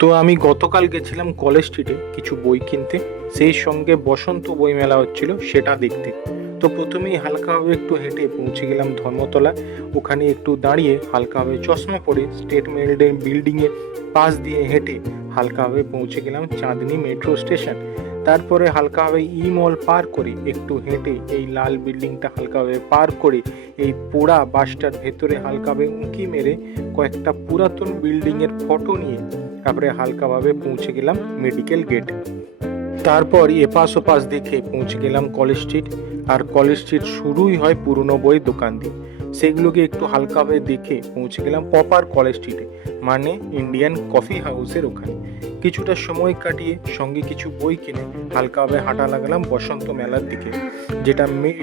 তো আমি গতকাল গেছিলাম কলেজ স্ট্রিটে কিছু বই কিনতে, সেই সঙ্গে বসন্ত বই মেলা হচ্ছিল সেটা দেখতে। তো প্রথমেই হালকাভাবে একটু হেঁটে পৌঁছে গেলাম ধর্মতলা। ওখানে একটু দাঁড়িয়ে হালকাভাবে চশমা পরে স্টেট মেরিডিয়ান বিল্ডিংয়ের পাশ দিয়ে হেঁটে হালকাভাবে পৌঁছে গেলাম চাঁদনি মেট্রো স্টেশন। তারপরে হালকাভাবে ই মল পার করে একটু হেঁটে এই লাল বিল্ডিংটা হালকাভাবে পার করে এই পোড়া বাসটার ভেতরে হালকাভাবে উঁকি মেরে কয়েকটা পুরাতন বিল্ডিংয়ের ফটো নিয়ে তারপরে হালকাভাবে পৌঁছে গেলাম মেডিকেল গেট। তারপর এপাশ ওপাশ দেখে পৌঁছে গেলাম কলেজ স্ট্রিট। আর কলেজ স্ট্রিট শুরুই হয় পুরনো বই দোকান দিয়ে, সেগুলোকে একটু হালকাভাবে দেখে পৌঁছে গেলাম প্রপার কলেজ স্ট্রিটে, মানে ইন্ডিয়ান কফি হাউসের ওখানে। কিছুটা সময় কাটিয়ে সঙ্গে কিছু বই কিনে হালকাভাবে হাঁটা লাগলাম বসন্ত মেলার দিকে,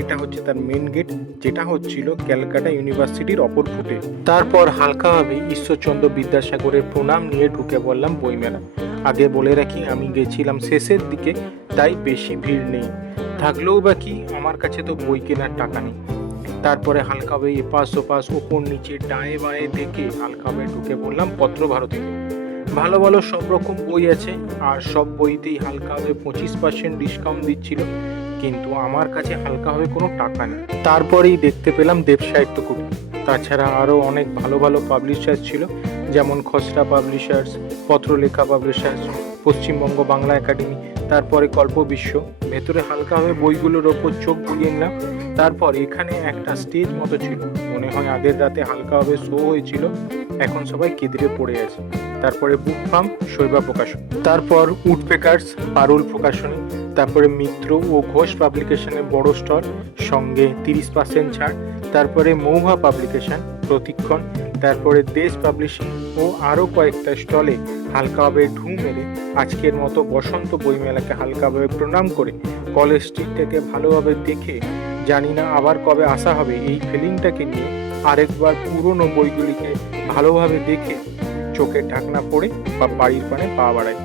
এটা হচ্ছে তার মেন গেট, যেটা হচ্ছিল ক্যালকাটা ইউনিভার্সিটির অপর ফুটে। তারপর হালকাভাবে ঈশ্বরচন্দ্র বিদ্যাসাগরের প্রণাম নিয়ে ঢুকে পড়লাম বইমেলা। আগে বলে রাখি আমি গেছিলাম শেষের দিকে, তাই বেশি ভিড় নেই, থাকলেও বা কি আমার কাছে তো বই কেনার টাকা নেই। তারপরে হালকাভাবে এপাশ ওপাশ ওপর নিচে ডায়ে বায়ে দেখে হালকাভাবে ঢুকে পড়লাম পত্রভারতীতে। ভালো ভালো সব রকম বই আছে, আর সব বইতেই হালকাভাবে 25% ডিসকাউন্ট দিচ্ছিল, কিন্তু আমার কাছে হালকাভাবে কোনো টাকা নেই। তারপরেই দেখতে পেলাম দেব সাহিত্য কুটি। তাছাড়া আরও অনেক ভালো ভালো পাবলিশার্স ছিল, যেমন খসড়া publishers, Patralekha publishers, Paschimbanga Bangla academy, তারপরে কল্পবিশ্ব। ভেতরে হালকাভাবে বইগুলোর ওপর চোখ বুলিয়ে নিলাম। তারপর এখানে একটা স্টেজ মতো ছিল, মনে হয় আগের রাতে হালকাভাবে শো হয়েছিল, এখন সবাই কেঁদড়ে পড়ে আছে। তারপরে বুক ফার্ম, শৈবা প্রকাশন, তারপর উডপেকার্স, পারুল প্রকাশনী, তারপরে মিত্র ও ঘোষ পাবলিকেশনের বড় স্টল, সঙ্গে 30% ছাড়। তারপরে মৌহা পাবলিকেশন, প্রতিক্ষণ, তারপরে দেশ পাবলিশিং ও আরও কয়েকটা স্টলে হালকাভাবে ঢু মেরে আজকের মতো বসন্ত বইমেলাকে হালকাভাবে প্রণাম করে কলেজ স্ট্রিটটাকে ভালোভাবে দেখে, জানি না আবার কবে আসা হবে, এই ফিলিংটাকে নিয়ে আরেকবার পুরনো বইগুলিকে ভালোভাবে দেখে চোখের ঢাকনা পড়ে বা বাড়ির পানে পা বাড়াই।